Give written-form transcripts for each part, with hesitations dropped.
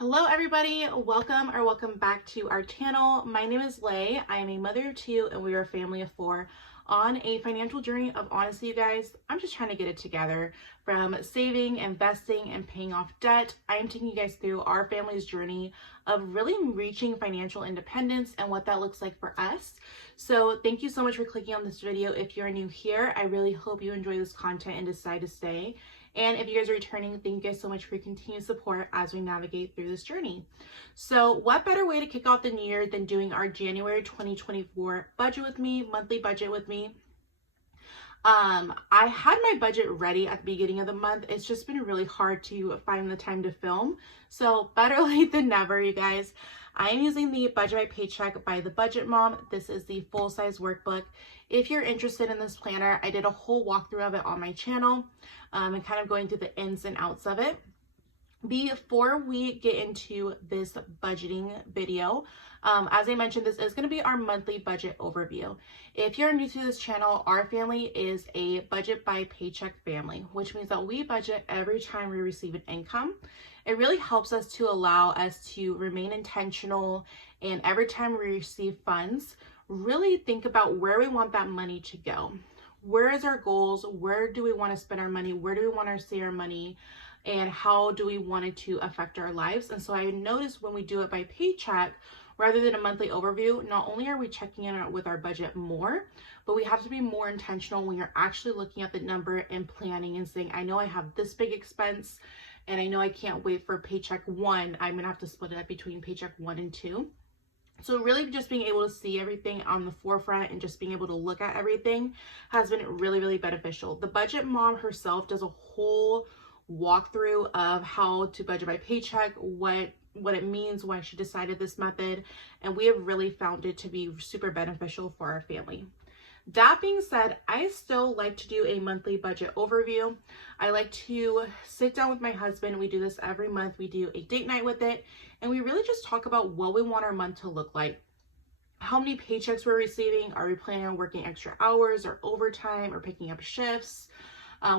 Hello everybody, welcome back to our channel. My name is Lay. I am a mother of two and we are a family of four on a financial journey of honestly, you guys, I'm just trying to get it together. From saving, investing, and paying off debt, I am taking you guys through our family's journey of really reaching financial independence and what that looks like for us. So thank you so much for clicking on this video. If you're new here, I really hope you enjoy this content and decide to stay. And if you guys are returning, thank you guys so much for your continued support as we navigate through this journey. So what better way to kick off the new year than doing our January 2024 budget with me, monthly budget with me. I had my budget ready at the beginning of the month. It's just been really hard to find the time to film. So better late than never, you guys. I am using the Budget by Paycheck by the Budget Mom. This is the full-size workbook. If you're interested in this planner, I did a whole walkthrough of it on my channel and kind of going through the ins and outs of it. Before we get into this budgeting video, as I mentioned, this is going to be our monthly budget overview. If you're new to this channel, our family is a budget by paycheck family, which means that we budget every time we receive an income. It really helps us to allow us to remain intentional, and every time we receive funds, really think about where we want that money to go. Where is our goals? Where do we want to spend our money? Where do we want to see our money? And how do we want it to affect our lives? And so I noticed when we do it by paycheck, rather than a monthly overview, not only are we checking in with our budget more, but we have to be more intentional when you're actually looking at the number and planning and saying, I know I have this big expense and I know I can't wait for paycheck one. I'm gonna have to split it up between paycheck 1 and 2. So really just being able to see everything on the forefront and just being able to look at everything has been really, really beneficial. The Budget Mom herself does a whole walkthrough of how to budget by paycheck, what it means, why she decided this method, and we have really found it to be super beneficial for our family. That being said, I still like to do a monthly budget overview. I like to sit down with my husband. We do this every month. We do a date night with it, and we really just talk about what we want our month to look like. How many paychecks we're receiving? Are we planning on working extra hours or overtime or picking up shifts?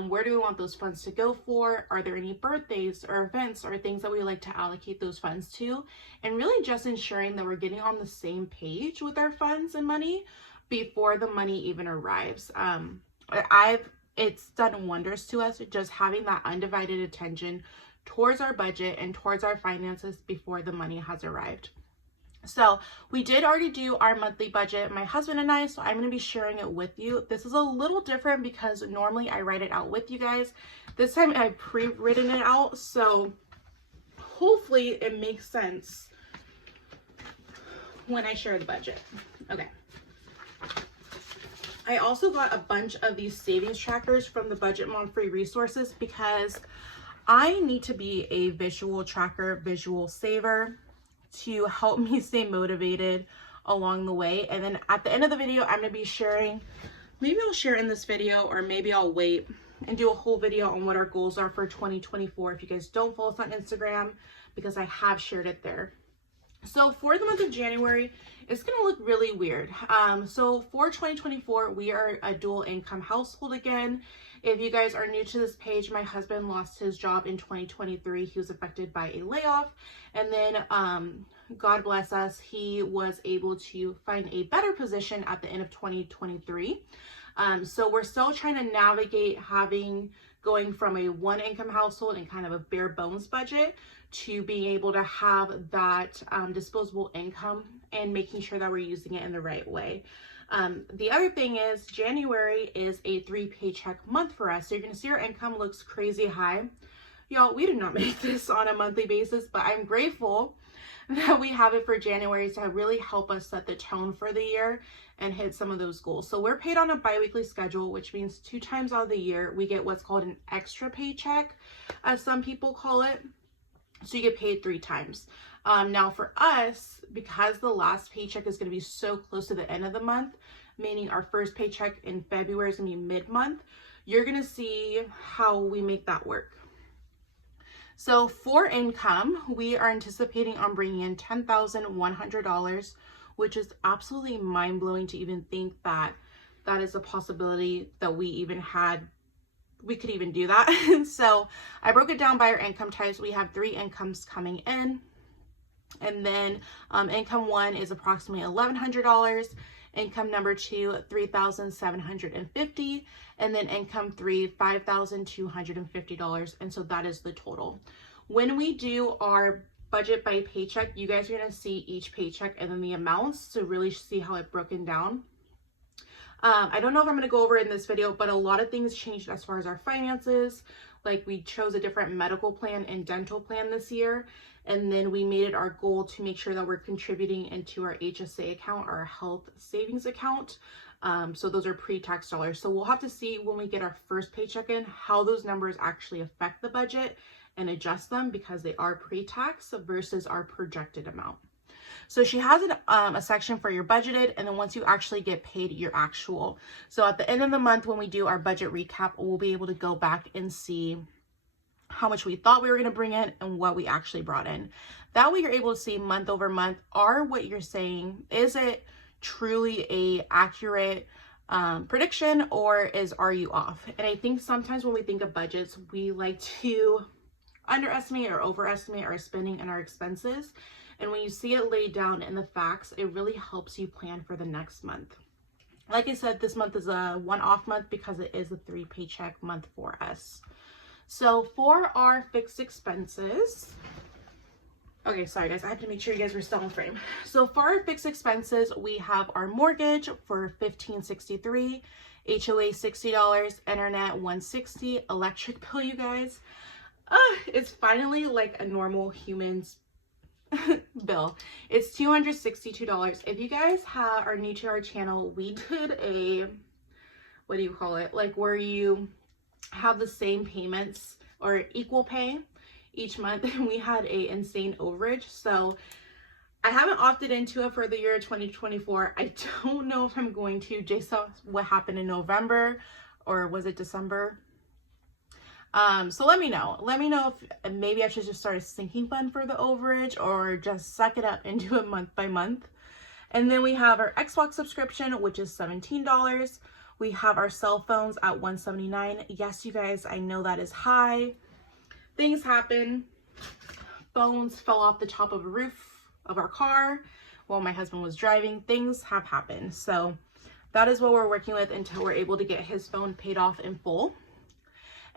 Where do we want those funds to go for? Are there any birthdays or events or things that we like to allocate those funds to? And really just ensuring that we're getting on the same page with our funds and money before the money even arrives. It's done wonders to us just having that undivided attention towards our budget and towards our finances before the money has arrived. So we did already do our monthly budget, my husband and I, so I'm going to be sharing it with you. This is a little different because normally I write it out with you guys. This time I've pre-written it out, so hopefully it makes sense when I share the budget. Okay. I also got a bunch of these savings trackers from the Budget Mom free resources because I need to be a visual tracker, visual saver, to help me stay motivated along the way. And then at the end of the video, I'm going to be sharing, maybe I'll share in this video or maybe I'll wait and do a whole video on what our goals are for 2024 if you guys don't follow us on Instagram, because I have shared it there. So for the month of January, it's going to look really weird. So for 2024, we are a dual income household again. If you guys are new to this page, my husband lost his job in 2023. He was affected by a layoff. And then, God bless us, he was able to find a better position at the end of 2023. So we're still trying to navigate going from a one income household and kind of a bare bones budget to being able to have that disposable income and making sure that we're using it in the right way. The other thing is January is a 3 paycheck month for us. So you're going to see our income looks crazy high. Y'all, we did not make this on a monthly basis, but I'm grateful that we have it for January to really help us set the tone for the year and hit some of those goals. So we're paid on a bi-weekly schedule, which means 2 times out of the year, we get what's called an extra paycheck, as some people call it. So you get paid 3 times. Now for us, because the last paycheck is going to be so close to the end of the month, meaning our first paycheck in February is going to be mid-month, you're going to see how we make that work. So for income, we are anticipating on bringing in $10,100, which is absolutely mind-blowing to even think that that is a possibility that we even had we could even do that. So I broke it down by our income types. We have 3 incomes coming in. And then income 1 is approximately $1,100. Income number 2, $3,750. And then income 3, $5,250. And so that is the total. When we do our budget by paycheck, you guys are going to see each paycheck and then the amounts to really see how it's broken down. I don't know if I'm going to go over it in this video, but a lot of things changed as far as our finances. Like we chose a different medical plan and dental plan this year. And then we made it our goal to make sure that we're contributing into our HSA account, our health savings account. So those are pre-tax dollars. So we'll have to see when we get our first paycheck in, how those numbers actually affect the budget and adjust them, because they are pre-tax versus our projected amount. So she has a section for your budgeted, and then once you actually get paid, your actual. So at the end of the month, when we do our budget recap, we'll be able to go back and see how much we thought we were going to bring in and what we actually brought in. That way you're able to see month over month, are what you're saying, is it truly a accurate prediction, or are you off? And I think sometimes when we think of budgets, we like to underestimate or overestimate our spending and our expenses. And when you see it laid down in the facts, it really helps you plan for the next month. Like I said, this month is a one-off month because it is a 3 paycheck month for us. So for our fixed expenses, okay, sorry guys, I have to make sure you guys were still in frame. So for our fixed expenses, we have our mortgage for $1,563, HOA $60, internet $160, electric bill, you guys. It's finally like a normal human's bill. It's $262. If you guys are new to our channel, we did a, what do you call it, like where you have the same payments or equal pay each month, and we had a insane overage. So I haven't opted into it for the year 2024. I don't know if I'm going to. Jay saw what happened in November, or was it December? So let me know if maybe I should just start a sinking fund for the overage, or just suck it up and do it month by month. And then we have our Xbox subscription, which is $17. We have our cell phones at $179. Yes, you guys, I know that is high. Things happen. Phones fell off the top of a roof of our car while my husband was driving. Things have happened. So that is what we're working with until we're able to get his phone paid off in full.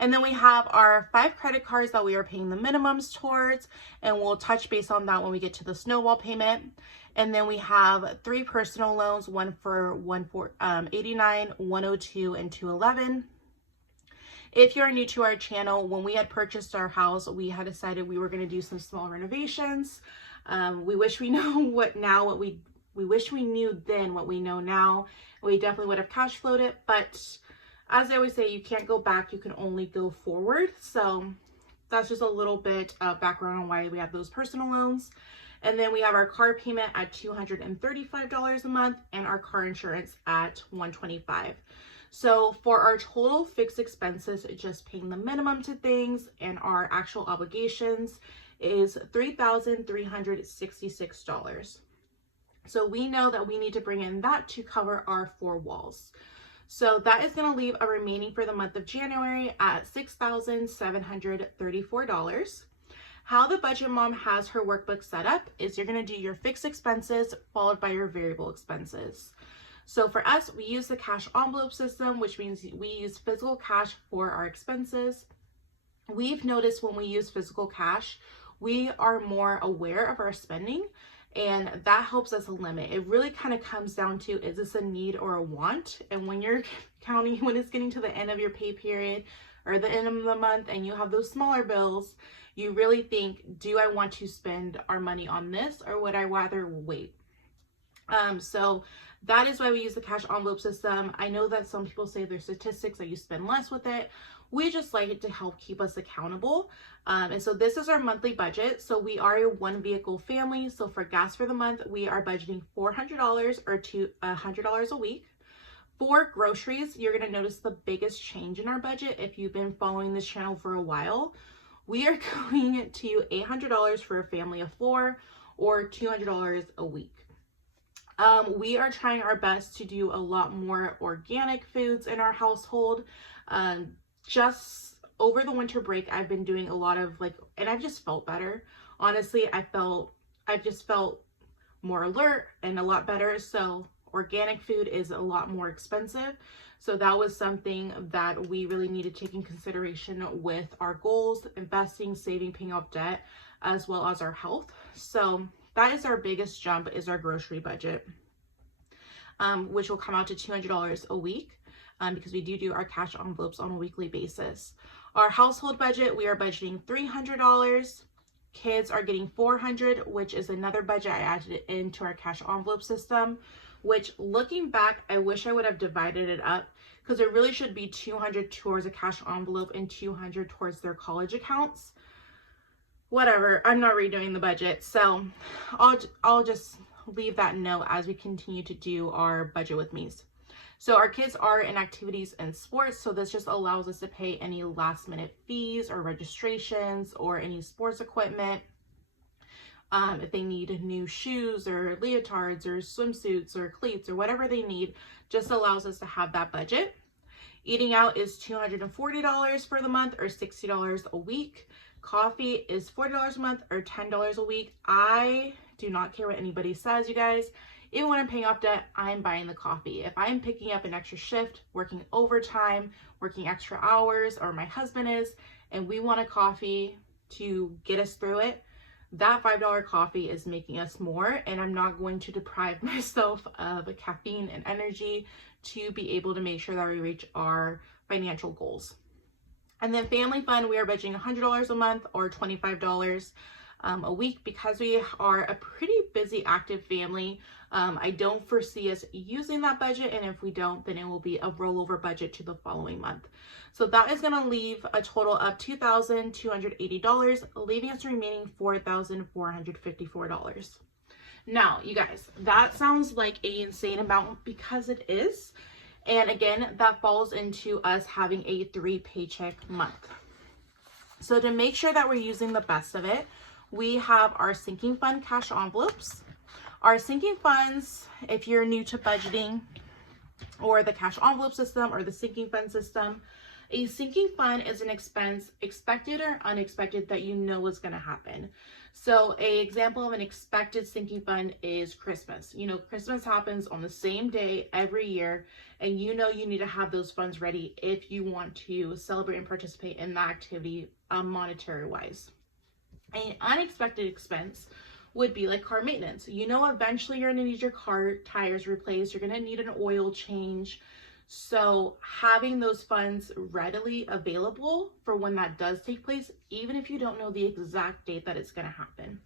And then we have our 5 credit cards that we are paying the minimums towards, and we'll touch base on that when we get to the snowball payment. And then we have 3 personal loans, one for 89, 102, and 211. If you're new to our channel, when we had purchased our house, we had decided we were going to do some small renovations. We wish we know we wish we knew then what we know now. We definitely would have cash flowed it, but as I always say, you can't go back, you can only go forward. So that's just a little bit of background on why we have those personal loans. And then we have our car payment at $235 a month, and our car insurance at $125. So for our total fixed expenses, just paying the minimum to things and our actual obligations is $3,366. So we know that we need to bring in that to cover our 4 walls. So that is going to leave a remaining for the month of January at $6,734. How the Budget Mom has her workbook set up is you're going to do your fixed expenses followed by your variable expenses. So for us, we use the cash envelope system, which means we use physical cash for our expenses. We've noticed when we use physical cash, we are more aware of our spending, and that helps us limit. It really kind of comes down to, is this a need or a want? And when you're counting, when it's getting to the end of your pay period or the end of the month and you have those smaller bills, you really think, do I want to spend our money on this, or would I rather wait? So that is why we use the cash envelope system. I know that some people say there's statistics that you spend less with it. We just like it to help keep us accountable. And so this is our monthly budget. So we are a 1 vehicle family. So for gas for the month, we are budgeting $400 or $100 a week. For groceries, you're going to notice the biggest change in our budget if you've been following this channel for a while. We are going to $800 for a family of 4 or $200 a week. We are trying our best to do a lot more organic foods in our household. just over the winter break, I've been doing a lot of like, and I've just felt better. Honestly, I've just felt more alert and a lot better. So organic food is a lot more expensive. So that was something that we really need to take in consideration with our goals, investing, saving, paying off debt, as well as our health. So that is our biggest jump, is our grocery budget, which will come out to $200 a week, because we do our cash envelopes on a weekly basis. Our household budget, we are budgeting $300. Kids are getting $400, which is another budget I added into our cash envelope system, which looking back, I wish I would have divided it up, because there really should be $200 towards a cash envelope and $200 towards their college accounts. Whatever, I'm not redoing the budget. So I'll just leave that note as we continue to do our budget with me's. So our kids are in activities and sports, so this just allows us to pay any last minute fees or registrations or any sports equipment. If they need new shoes or leotards or swimsuits or cleats or whatever they need, just allows us to have that budget. Eating out is $240 for the month or $60 a week. Coffee is $40 a month or $10 a week. I do not care what anybody says, you guys. Even when I'm paying off debt, I'm buying the coffee. If I'm picking up an extra shift, working overtime, working extra hours, or my husband is, and we want a coffee to get us through it, that $5 coffee is making us more, and I'm not going to deprive myself of caffeine and energy to be able to make sure that we reach our financial goals. And then family fund, we are budgeting $100 a month or $25 a week, because we are a pretty busy, active family. I don't foresee us using that budget, and if we don't, then it will be a rollover budget to the following month. So that is going to leave a total of $2,280, leaving us remaining $4,454. Now, you guys, that sounds like an insane amount, because it is. And again, that falls into us having a 3-paycheck month. So to make sure that we're using the best of it, we have our sinking fund cash envelopes. Our sinking funds, if you're new to budgeting or the cash envelope system or the sinking fund system, a sinking fund is an expense, expected or unexpected, that you know is going to happen. So an example of an expected sinking fund is Christmas. You know, Christmas happens on the same day every year, and you know you need to have those funds ready if you want to celebrate and participate in that activity, monetary wise. An unexpected expense would be like car maintenance. You know, eventually you're going to need your car tires replaced. You're going to need an oil change. So having those funds readily available for when that does take place, even if you don't know the exact date that it's going to happen.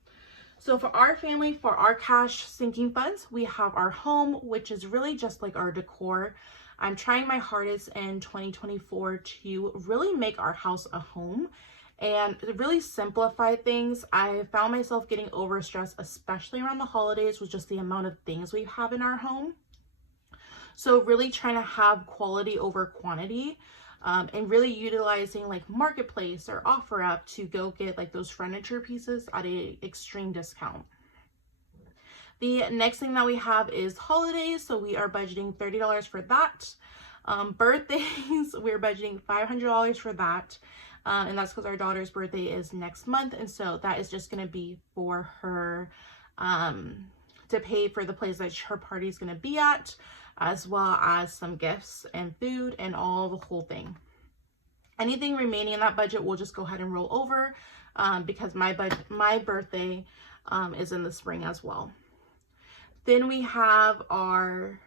So for our family, for our cash sinking funds, we have our home, which is really just like our decor. I'm trying my hardest in 2024 to really make our house a home and really simplify things. I found myself getting overstressed, especially around the holidays, with just the amount of things we have in our home. So really trying to have quality over quantity, and really utilizing like Marketplace or OfferUp to go get like those furniture pieces at an extreme discount. The next thing that we have is holidays. So we are budgeting $30 for that. Birthdays, we're budgeting $500 for that. And that's because our daughter's birthday is next month. And so that is just going to be for her to pay for the place that her party is going to be at, as well as some gifts and food and all the whole thing. Anything remaining in that budget, we'll just go ahead and roll over, because my birthday is in the spring as well. Then we have our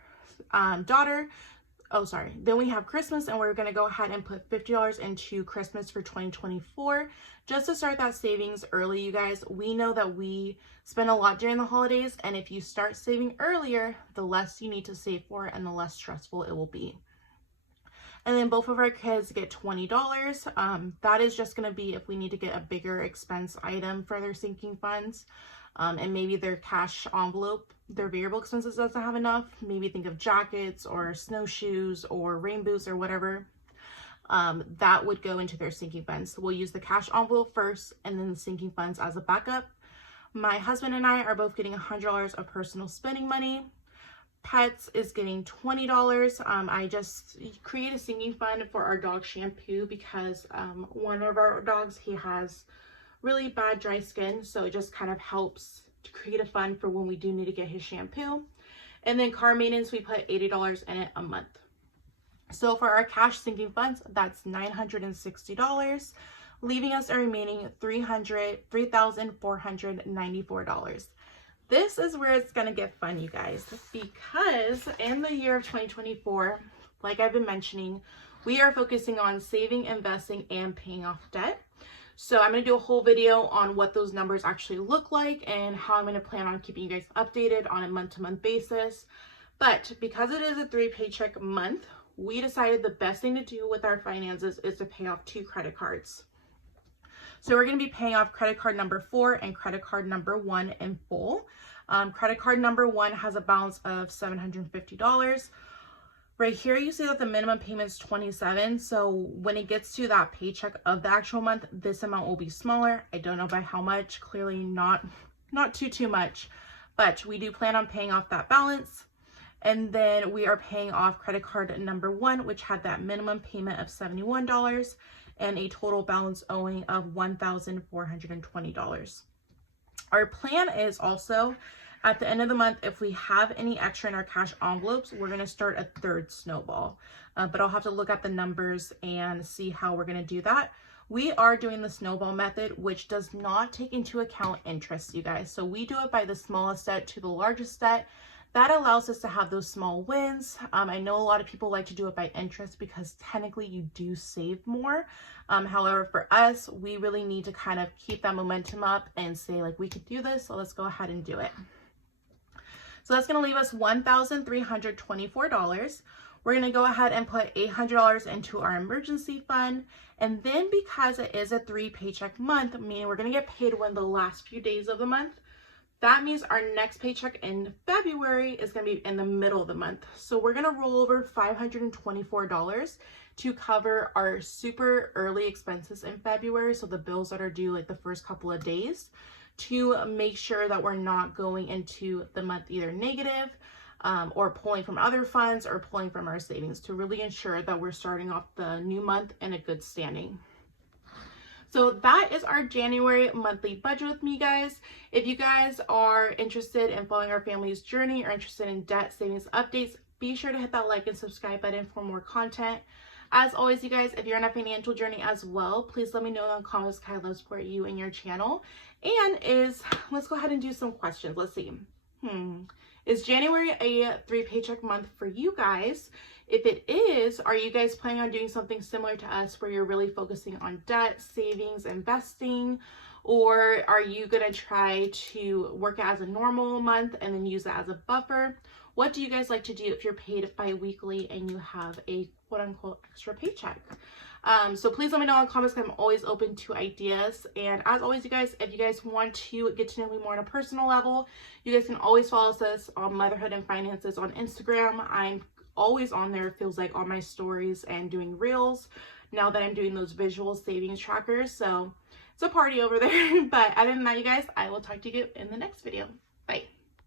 then we have Christmas, and we're going to go ahead and put $50 into Christmas for 2024, just to start that savings early, you guys. We know that we spend a lot during the holidays, and if you start saving earlier, the less you need to save for and the less stressful it will be. And then both of our kids get $20. That is just going to be if we need to get a bigger expense item for their sinking funds. And maybe their cash envelope, their variable expenses doesn't have enough. Maybe think of jackets or snowshoes or rain boots or whatever. That would go into their sinking funds. So we'll use the cash envelope first and then the sinking funds as a backup. My husband and I are both getting $100 of personal spending money. Pets is getting $20. I just create a sinking fund for our dog shampoo because one of our dogs, he has really bad dry skin, so it just kind of helps to create a fund for when we do need to get his shampoo. And then car maintenance, we put $80 in it a month. So for our cash sinking funds, that's $960, leaving us a remaining $3,494. This is where it's going to get fun, you guys, because in the year of 2024, like I've been mentioning, we are focusing on saving, investing, and paying off debt. So I'm going to do a whole video on what those numbers actually look like and how I'm going to plan on keeping you guys updated on a month-to-month basis. But because it is a 3-paycheck month, we decided the best thing to do with our finances is to pay off 2 credit cards. So we're going to be paying off credit card number 4 and credit card number 1 in full. Credit card number 1 has a balance of $750. Right here, you see that the minimum payment is $27. So when it gets to that paycheck of the actual month, this amount will be smaller. I don't know by how much, clearly not too much, but we do plan on paying off that balance. And then we are paying off credit card number 1, which had that minimum payment of $71 and a total balance owing of $1,420. Our plan is also at the end of the month, if we have any extra in our cash envelopes, we're going to start a 3rd snowball. But I'll have to look at the numbers and see how we're going to do that. We are doing the snowball method, which does not take into account interest, you guys. So we do it by the smallest debt to the largest debt. That allows us to have those small wins. I know a lot of people like to do it by interest because technically you do save more. However, for us, we really need to kind of keep that momentum up and say, like, we could do this, so let's go ahead and do it. So that's going to leave us $1,324. We're going to go ahead and put $800 into our emergency fund. And then because it is a 3-paycheck month, meaning we're going to get paid when the last few days of the month, that means our next paycheck in February is going to be in the middle of the month. So we're going to roll over $524 to cover our super early expenses in February. So the bills that are due like the first couple of days, to make sure that we're not going into the month either negative or pulling from other funds or pulling from our savings, to really ensure that we're starting off the new month in a good standing. So that is our January monthly budget with me, guys. If you guys are interested in following our family's journey or interested in debt savings updates, be sure to hit that like and subscribe button for more content. As always, you guys, if you're on a financial journey as well, please let me know in the comments. I love support you and your channel. And let's go ahead and do some questions. Let's see. Is January a 3-paycheck month for you guys? If it is, are you guys planning on doing something similar to us where you're really focusing on debt, savings, investing? Or are you going to try to work it as a normal month and then use that as a buffer? What do you guys like to do if you're paid bi-weekly and you have a quote-unquote extra paycheck? So please let me know in the comments. I'm always open to ideas. And as always, you guys, if you guys want to get to know me more on a personal level, you guys can always follow us on Motherhood and Finances on Instagram. I'm always on there, it feels like, on my stories and doing reels now that I'm doing those visual savings trackers. So it's a party over there. But other than that, you guys, I will talk to you in the next video. Bye.